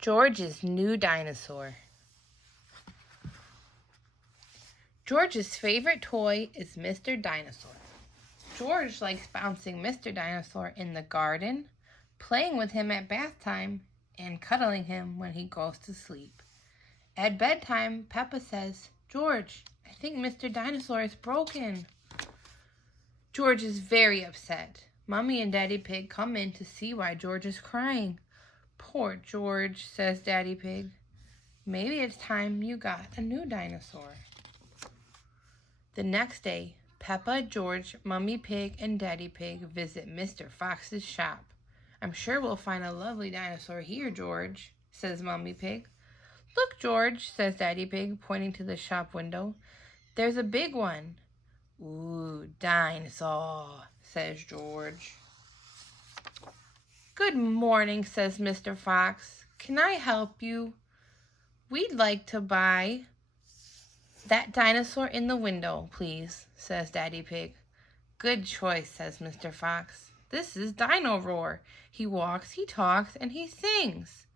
George's new dinosaur. George's favorite toy is Mr. Dinosaur. George likes bouncing Mr. Dinosaur in the garden, playing with him at bath time, and cuddling him when he goes to sleep. At bedtime, Peppa says, "George, I think Mr. Dinosaur is broken." George is very upset. Mommy and Daddy Pig come in to see why George is crying. "Poor George," says Daddy Pig. "Maybe it's time you got a new dinosaur." The next day, Peppa, George, Mummy Pig, and Daddy Pig visit Mr. Fox's shop. "I'm sure we'll find a lovely dinosaur here, George," says Mummy Pig. "Look, George," says Daddy Pig, pointing to the shop window. "There's a big one." "Ooh, dinosaur," says George. "Good morning," says Mr. Fox. "Can I help you?" "We'd like to buy that dinosaur in the window, please," says Daddy Pig. "Good choice," says Mr. Fox. "This is Dino Roar. He walks, he talks, and he sings."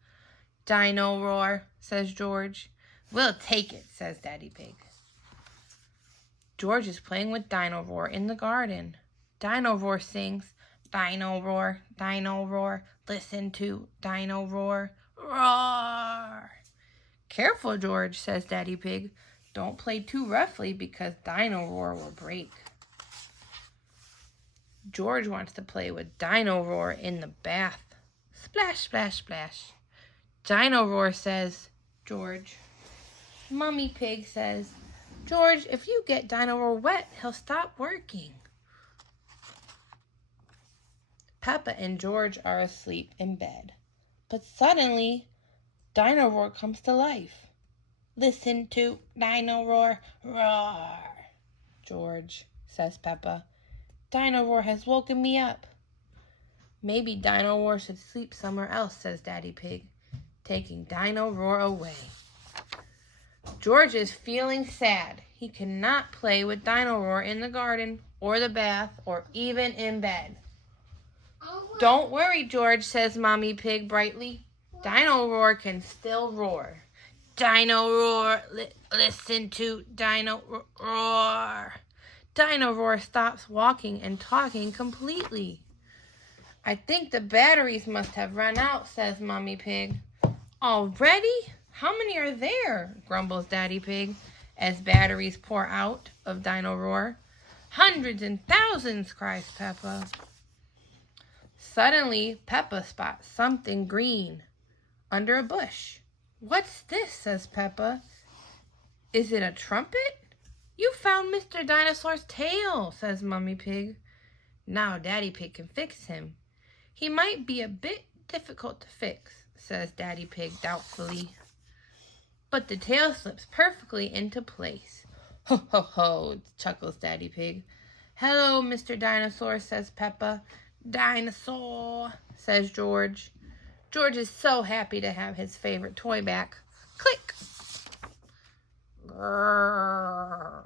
"Dino Roar," says George. "We'll take it," says Daddy Pig. George is playing with Dino Roar in the garden. Dino Roar sings, "Dino Roar, Dino Roar, listen to Dino Roar, roar." "Careful, George," says Daddy Pig. "Don't play too roughly because Dino Roar will break." George wants to play with Dino Roar in the bath. Splash, splash, splash. Dino Roar says, "George." Mummy Pig says, "George, if you get Dino Roar wet, he'll stop working." Peppa and George are asleep in bed. But suddenly, Dino Roar comes to life. "Listen to Dino Roar, roar." "George," says Peppa, "Dino Roar has woken me up." "Maybe Dino Roar should sleep somewhere else," says Daddy Pig, taking Dino Roar away. George is feeling sad. He cannot play with Dino Roar in the garden or the bath or even in bed. "Don't worry, George," says Mommy Pig brightly. "Dino Roar can still roar. Dino Roar, listen to Dino Roar." Dino Roar stops walking and talking completely. "I think the batteries must have run out," says Mommy Pig. "Already? How many are there?" grumbles Daddy Pig as batteries pour out of Dino Roar. "Hundreds and thousands," cries Peppa. Suddenly, Peppa spots something green under a bush. "What's this?" says Peppa. "Is it a trumpet?" "You found Mr. Dinosaur's tail," says Mummy Pig. "Now Daddy Pig can fix him." "He might be a bit difficult to fix," says Daddy Pig doubtfully. "But the tail slips perfectly into place." "Ho, ho, ho," chuckles Daddy Pig. "Hello, Mr. Dinosaur," says Peppa. "Dinosaur," says George. George is so happy to have his favorite toy back. Click! Grrr.